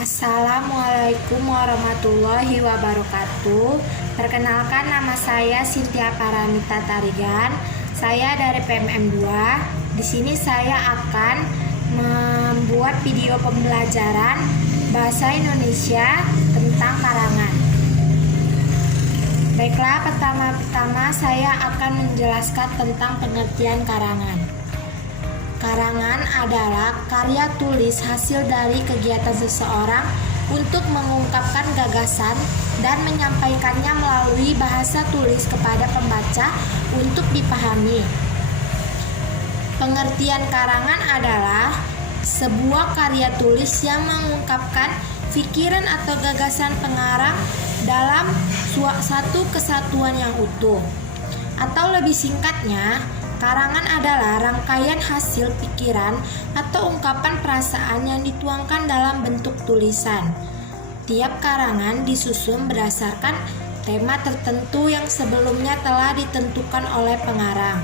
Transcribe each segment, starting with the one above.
Assalamualaikum warahmatullahi wabarakatuh. Perkenalkan, nama saya Cynthia Paramita Tarigan. Saya dari PMM 2. Di sini saya akan membuat video pembelajaran bahasa Indonesia tentang karangan. Baiklah, pertama-tama saya akan menjelaskan tentang pengertian karangan. Karangan adalah karya tulis hasil dari kegiatan seseorang untuk mengungkapkan gagasan dan menyampaikannya melalui bahasa tulis kepada pembaca untuk dipahami. Pengertian karangan adalah sebuah karya tulis yang mengungkapkan pikiran atau gagasan pengarang dalam satu kesatuan yang utuh. Atau lebih singkatnya, karangan adalah rangkaian hasil pikiran atau ungkapan perasaan yang dituangkan dalam bentuk tulisan. Tiap karangan disusun berdasarkan tema tertentu yang sebelumnya telah ditentukan oleh pengarang.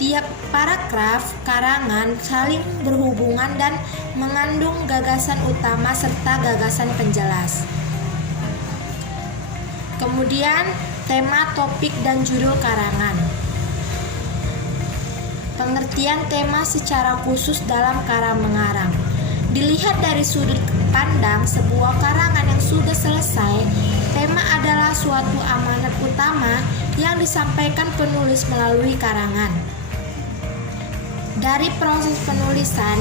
Tiap paragraf karangan saling berhubungan dan mengandung gagasan utama serta gagasan penjelas. Kemudian, tema, topik, dan judul karangan. Pengertian tema secara khusus dalam karang mengarang. Dilihat dari sudut pandang sebuah karangan yang sudah selesai, tema adalah suatu amanat utama yang disampaikan penulis melalui karangan. Dari proses penulisan,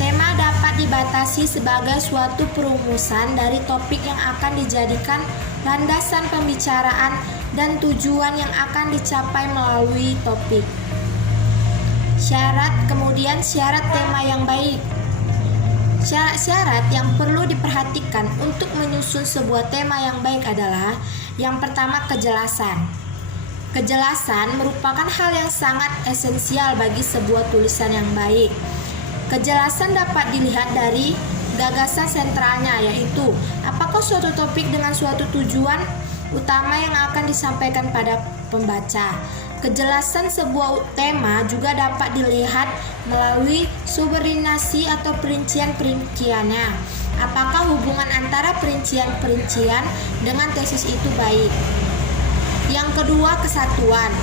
tema dapat dibatasi sebagai suatu perumusan dari topik yang akan dijadikan landasan pembicaraan dan tujuan yang akan dicapai melalui topik. Kemudian syarat tema yang baik. Syarat-syarat yang perlu diperhatikan untuk menyusun sebuah tema yang baik adalah: yang pertama, kejelasan. Kejelasan merupakan hal yang sangat esensial bagi sebuah tulisan yang baik. Kejelasan dapat dilihat dari gagasan sentralnya, yaitu apakah suatu topik dengan suatu tujuan utama yang akan disampaikan pada pembaca. Kejelasan sebuah tema juga dapat dilihat melalui subordinasi atau perincian-perinciannya. Apakah hubungan antara perincian-perincian dengan tesis itu baik? Yang kedua, kesatuan.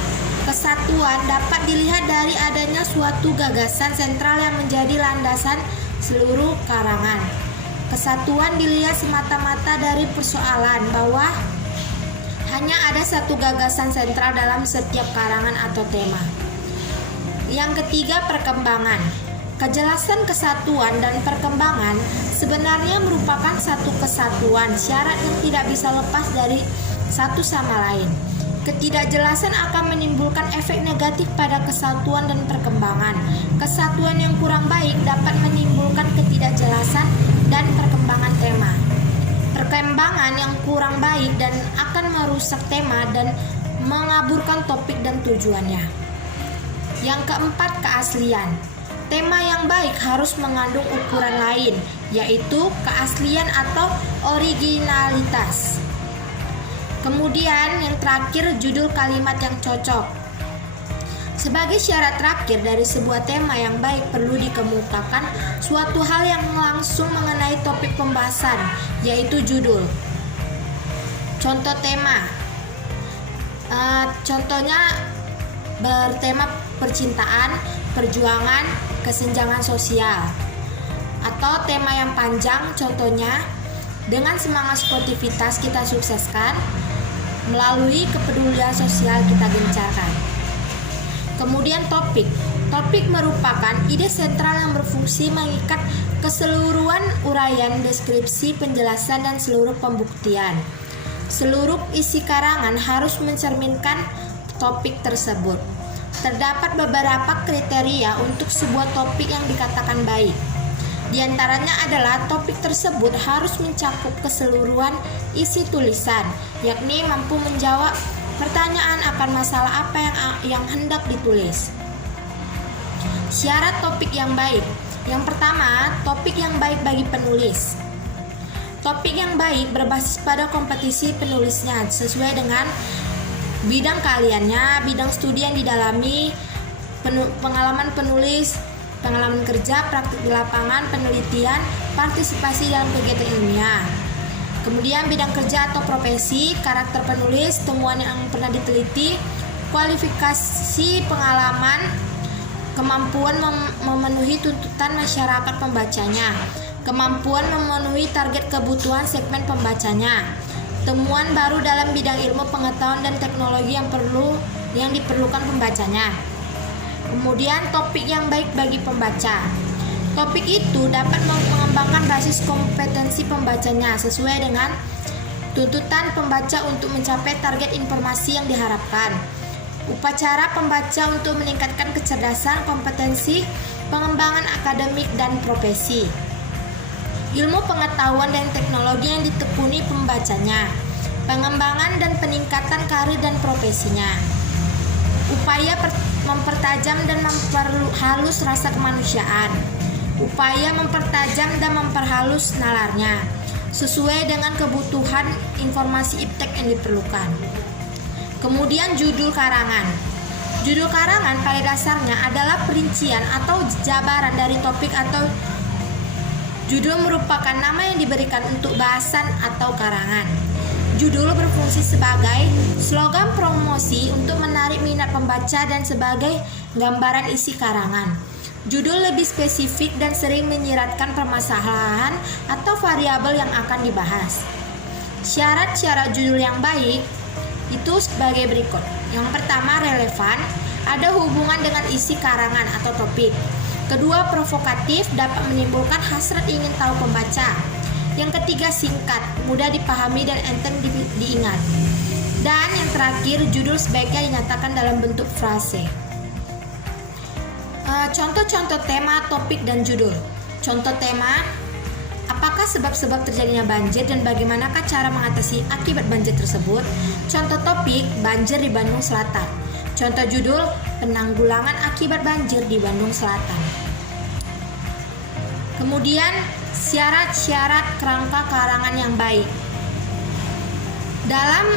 Kesatuan dapat dilihat dari adanya suatu gagasan sentral yang menjadi landasan seluruh karangan. Kesatuan dilihat semata-mata dari persoalan bahwa hanya ada satu gagasan sentral dalam setiap karangan atau tema. Yang ketiga, perkembangan. Kejelasan kesatuan dan perkembangan sebenarnya merupakan satu kesatuan, syarat yang tidak bisa lepas dari satu sama lain. Ketidakjelasan akan menimbulkan efek negatif pada kesatuan dan perkembangan. Kesatuan yang kurang baik dapat menimbulkan ketidakjelasan dan perkembangan tema. Perkembangan yang kurang baik dan akan merusak tema dan mengaburkan topik dan tujuannya. Yang keempat, keaslian. Tema yang baik harus mengandung ukuran lain, yaitu keaslian atau originalitas. Kemudian yang terakhir, judul kalimat yang cocok. Sebagai syarat terakhir dari sebuah tema yang baik perlu dikemukakan suatu hal yang langsung mengenai topik pembahasan, yaitu judul. Contoh tema. Contohnya bertema percintaan, perjuangan, kesenjangan sosial. Atau tema yang panjang, contohnya dengan semangat sportivitas kita sukseskan, melalui kepedulian sosial kita gencarkan. Kemudian topik. Topik merupakan ide sentral yang berfungsi mengikat keseluruhan uraian, deskripsi, penjelasan, dan seluruh pembuktian. Seluruh isi karangan harus mencerminkan topik tersebut. Terdapat beberapa kriteria untuk sebuah topik yang dikatakan baik. Di antaranya adalah topik tersebut harus mencakup keseluruhan isi tulisan, yakni mampu menjawab pertanyaan akan masalah apa yang hendak ditulis. Syarat topik yang baik. Yang pertama, topik yang baik bagi penulis. Topik yang baik berbasis pada kompetisi penulisnya sesuai dengan bidang keahliannya, bidang studi yang didalami, pengalaman penulis, pengalaman kerja, praktik di lapangan, penelitian, partisipasi dalam kegiatan ilmiah. Kemudian bidang kerja atau profesi, karakter penulis, temuan yang pernah diteliti, kualifikasi pengalaman, kemampuan memenuhi tuntutan masyarakat pembacanya, kemampuan memenuhi target kebutuhan segmen pembacanya, temuan baru dalam bidang ilmu pengetahuan dan teknologi yang diperlukan pembacanya. Kemudian topik yang baik bagi pembaca. Topik itu dapat mengembangkan basis kompetensi pembacanya sesuai dengan tuntutan pembaca untuk mencapai target informasi yang diharapkan. Upacara pembaca untuk meningkatkan kecerdasan, kompetensi, pengembangan akademik dan profesi. Ilmu pengetahuan dan teknologi yang ditekuni pembacanya, pengembangan dan peningkatan karir dan profesinya. Upaya mempertajam dan memperhalus rasa kemanusiaan. Upaya mempertajam dan memperhalus nalarnya sesuai dengan kebutuhan informasi iptek yang diperlukan. Kemudian judul karangan. Judul karangan pada dasarnya adalah perincian atau jabaran dari topik atau judul merupakan nama yang diberikan untuk bahasan atau karangan. Judul berfungsi sebagai slogan promosi untuk menarik minat pembaca dan sebagai gambaran isi karangan. Judul lebih spesifik dan sering menyiratkan permasalahan atau variabel yang akan dibahas. Syarat-syarat judul yang baik itu sebagai berikut. Yang pertama, relevan, ada hubungan dengan isi karangan atau topik. Kedua, provokatif, dapat menimbulkan hasrat ingin tahu pembaca. Yang ketiga, singkat, mudah dipahami dan enteng diingat. Dan yang terakhir, judul sebaiknya dinyatakan dalam bentuk frase. Contoh-contoh tema, topik, dan judul. Contoh tema, apakah sebab-sebab terjadinya banjir dan bagaimanakah cara mengatasi akibat banjir tersebut? Contoh topik, banjir di Bandung Selatan. Contoh judul, penanggulangan akibat banjir di Bandung Selatan. Kemudian, syarat-syarat kerangka karangan yang baik. Dalam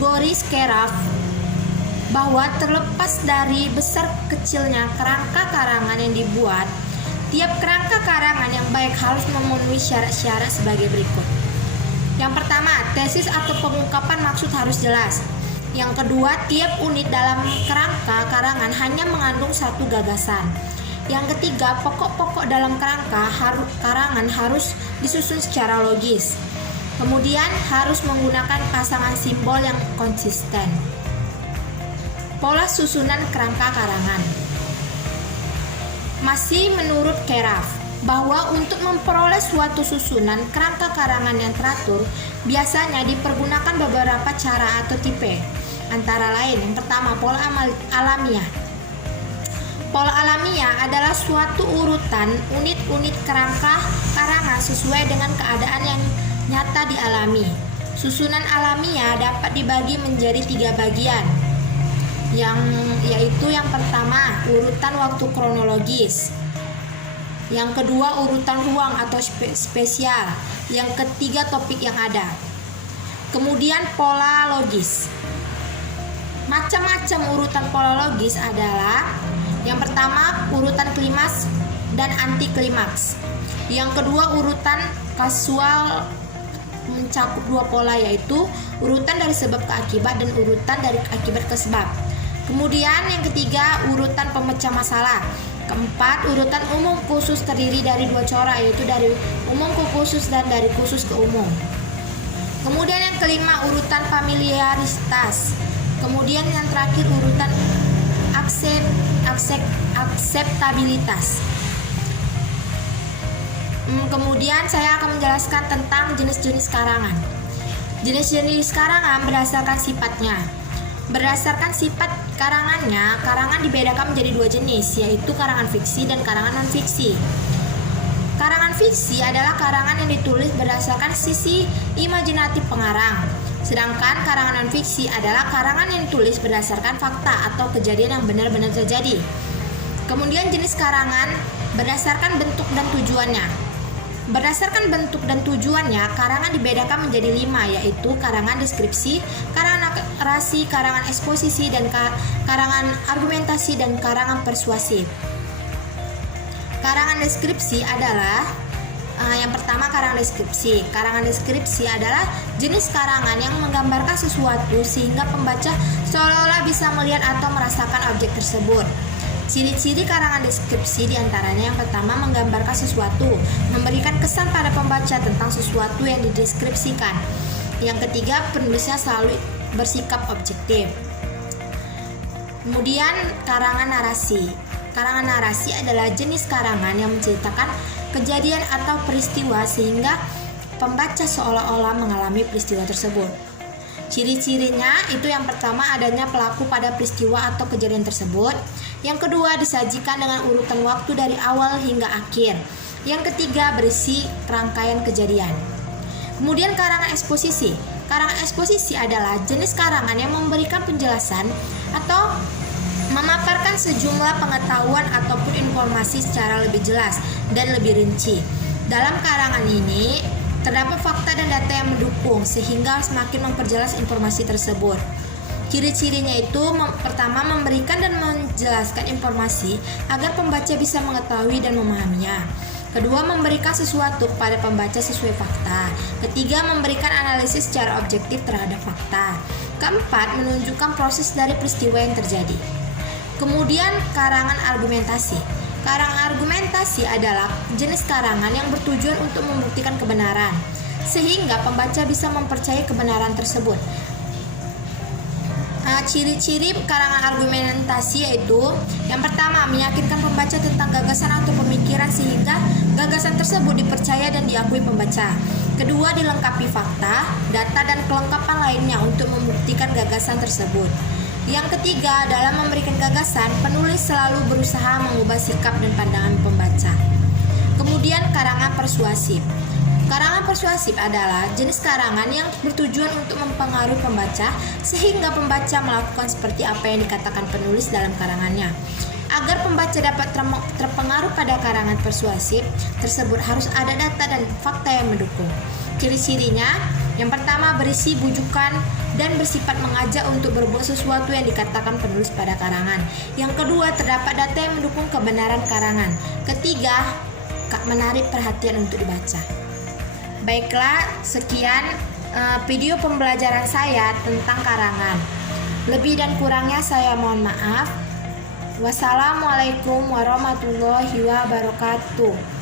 Boris Karloff, bahwa terlepas dari besar kecilnya kerangka karangan yang dibuat, tiap kerangka karangan yang baik harus memenuhi syarat-syarat sebagai berikut. Yang pertama, tesis atau pengungkapan maksud harus jelas. Yang kedua, tiap unit dalam kerangka karangan hanya mengandung satu gagasan. Yang ketiga, pokok-pokok dalam kerangka karangan harus disusun secara logis. Kemudian harus menggunakan pasangan simbol yang konsisten. Pola susunan kerangka karangan. Masih menurut Karloff, bahwa untuk memperoleh suatu susunan kerangka karangan yang teratur, biasanya dipergunakan beberapa cara atau tipe. Antara lain, yang pertama, pola alamiah. Pola alamiah adalah suatu urutan unit-unit kerangka karangan sesuai dengan keadaan yang nyata dialami. Susunan alamiah dapat dibagi menjadi 3 bagian, yaitu yang pertama, urutan waktu kronologis. Yang kedua, urutan ruang atau spesial. Yang ketiga, topik yang ada. Kemudian pola logis. Macam-macam urutan pola logis adalah: yang pertama, urutan klimaks dan anti klimaks. Yang kedua, urutan kasual mencakup 2 pola, yaitu urutan dari sebab ke akibat dan urutan dari akibat ke sebab. Kemudian yang ketiga, urutan pemecah masalah. Keempat, urutan umum khusus terdiri dari 2 corak, yaitu dari umum ke khusus dan dari khusus ke umum. Kemudian yang kelima, urutan familiaritas. Kemudian yang terakhir, urutan akseptabilitas. Kemudian saya akan menjelaskan tentang jenis-jenis karangan. Jenis-jenis karangan berdasarkan sifatnya. Berdasarkan sifat karangannya, karangan dibedakan menjadi 2 jenis, yaitu karangan fiksi dan karangan non-fiksi. Karangan fiksi adalah karangan yang ditulis berdasarkan sisi imajinatif pengarang. Sedangkan karangan non-fiksi adalah karangan yang ditulis berdasarkan fakta atau kejadian yang benar-benar terjadi. Kemudian jenis karangan berdasarkan bentuk dan tujuannya. Berdasarkan bentuk dan tujuannya, karangan dibedakan menjadi 5, yaitu karangan deskripsi, karangan narasi, karangan eksposisi, dan karangan argumentasi, dan karangan persuasif. Karangan deskripsi adalah yang pertama, karangan deskripsi. Karangan deskripsi adalah jenis karangan yang menggambarkan sesuatu sehingga pembaca seolah-olah bisa melihat atau merasakan objek tersebut. Ciri-ciri karangan deskripsi diantaranya yang pertama, menggambarkan sesuatu, memberikan kesan pada pembaca tentang sesuatu yang dideskripsikan. Yang ketiga, penulisnya selalu bersikap objektif. Kemudian karangan narasi. Karangan narasi adalah jenis karangan yang menceritakan kejadian atau peristiwa sehingga pembaca seolah-olah mengalami peristiwa tersebut. Ciri-cirinya itu yang pertama, adanya pelaku pada peristiwa atau kejadian tersebut. Yang kedua, disajikan dengan urutan waktu dari awal hingga akhir. Yang ketiga, berisi rangkaian kejadian. Kemudian karangan eksposisi. Karangan eksposisi adalah jenis karangan yang memberikan penjelasan atau memaparkan sejumlah pengetahuan ataupun informasi secara lebih jelas dan lebih rinci. Dalam karangan ini terdapat fakta dan data yang mendukung sehingga semakin memperjelas informasi tersebut. Ciri-cirinya itu pertama, memberikan dan menjelaskan informasi agar pembaca bisa mengetahui dan memahaminya. Kedua, memberikan sesuatu kepada pembaca sesuai fakta. Ketiga, memberikan analisis secara objektif terhadap fakta. Keempat, menunjukkan proses dari peristiwa yang terjadi. Kemudian karangan argumentasi. Karangan argumentasi adalah jenis karangan yang bertujuan untuk membuktikan kebenaran, sehingga pembaca bisa mempercayai kebenaran tersebut. Ciri-ciri karangan argumentasi yaitu yang pertama, meyakinkan pembaca tentang gagasan atau pemikiran sehingga gagasan tersebut dipercaya dan diakui pembaca. Kedua, dilengkapi fakta, data, dan kelengkapan lainnya untuk membuktikan gagasan tersebut. Yang ketiga, dalam memberikan gagasan, penulis selalu berusaha mengubah sikap dan pandangan pembaca. Kemudian karangan persuasif. Karangan persuasif adalah jenis karangan yang bertujuan untuk mempengaruhi pembaca sehingga pembaca melakukan seperti apa yang dikatakan penulis dalam karangannya. Agar pembaca dapat terpengaruh pada karangan persuasif tersebut harus ada data dan fakta yang mendukung. Ciri-cirinya, yang pertama, berisi bujukan dan bersifat mengajak untuk berbuat sesuatu yang dikatakan penulis pada karangan. Yang kedua, terdapat data yang mendukung kebenaran karangan. Ketiga, menarik perhatian untuk dibaca. Baiklah, sekian video pembelajaran saya tentang karangan. Lebih dan kurangnya saya mohon maaf. Wassalamualaikum warahmatullahi wabarakatuh.